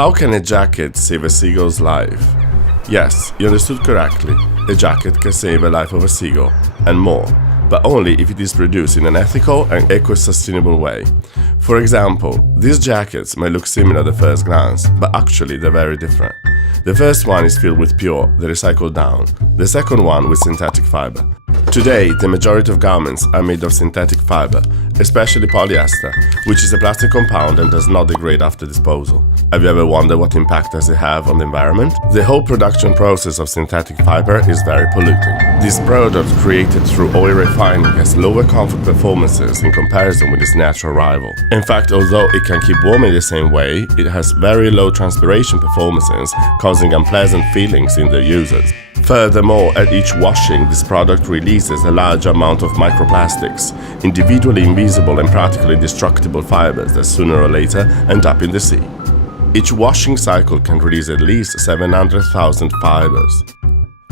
How can a jacket save a seagull's life? Yes, you understood correctly. A jacket can save the life of a seagull, and more, but only if it is produced in an ethical and eco-sustainable way. For example, these jackets may look similar at the first glance, but actually they're very different. The first one is filled with P.U.R.E, the recycled down, the second one with synthetic fiber. Today, the majority of garments are made of synthetic fiber, especially polyester, which is a plastic compound and does not degrade after disposal. Have you ever wondered what impact does it have on the environment? The whole production process of synthetic fiber is very polluting. This product created through oil refining has lower comfort performances in comparison with its natural rival. In fact, although it can keep warm in the same way, it has very low transpiration performances, causing unpleasant feelings in the users. Furthermore, at each washing, this product releases a large amount of microplastics, individually invisible and practically indestructible fibers that sooner or later end up in the sea. Each washing cycle can release at least 700,000 fibers.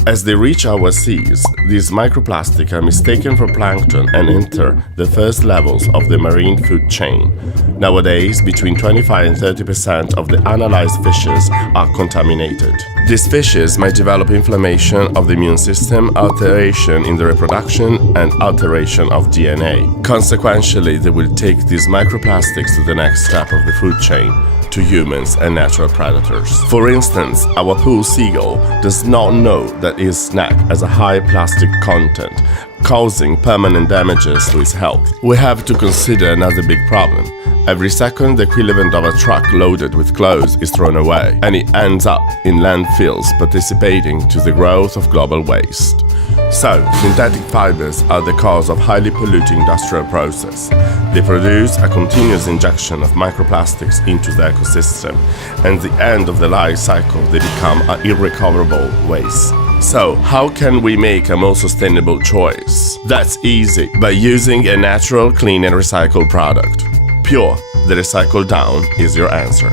As they reach our seas, these microplastics are mistaken for plankton and enter the first levels of the marine food chain. Nowadays, between 25 and 30% of the analyzed fishes are contaminated. These fishes might develop inflammation of the immune system, alteration in the reproduction, and alteration of DNA. Consequently, they will take these microplastics to the next step of the food chain, to humans and natural predators. For instance, our pool seagull does not know that its snack has a high plastic content, causing permanent damages to its health. We have to consider another big problem. Every second, the equivalent of a truck loaded with clothes is thrown away, and it ends up in landfills, participating to the growth of global waste. So, synthetic fibers are the cause of highly polluting industrial process. They produce a continuous injection of microplastics into the ecosystem, and at the end of the life cycle they become an irrecoverable waste. So, how can we make a more sustainable choice? That's easy, by using a natural, clean and recycled product. P.U.R.E, the recycled down, is your answer.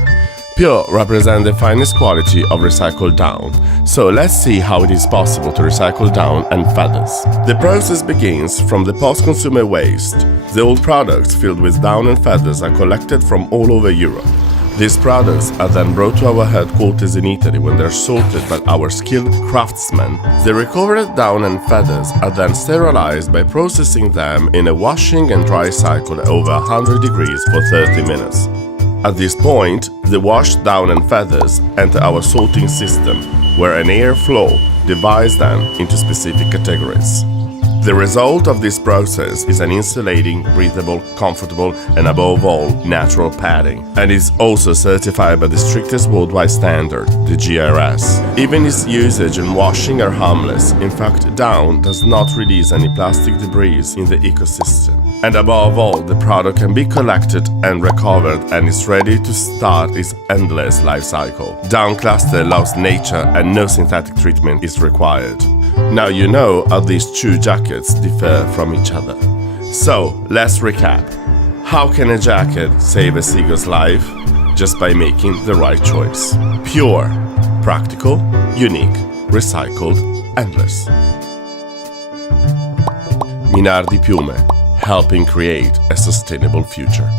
P.U.R.E represents the finest quality of recycled down, so let's see how it is possible to recycle down and feathers. The process begins from the post-consumer waste. The old products filled with down and feathers are collected from all over Europe. These products are then brought to our headquarters in Italy when they're sorted by our skilled craftsmen. The recovered down and feathers are then sterilized by processing them in a washing and dry cycle at over 100 degrees for 30 minutes. At this point, the washed down and feathers enter our sorting system, where an air flow divides them into specific categories. The result of this process is an insulating, breathable, comfortable, and above all, natural padding, and is also certified by the strictest worldwide standard, the P.U.R.E. Even its usage and washing are harmless. In fact, down does not release any plastic debris in the ecosystem. And above all, the product can be collected and recovered and is ready to start its endless life cycle. Down cluster loves nature and no synthetic treatment is required. Now you know how these two jackets differ from each other. So, let's recap. How can a jacket save a seagull's life? Just by making the right choice. P.U.R.E, practical, unique, recycled, endless. Minardi Piume, helping create a sustainable future.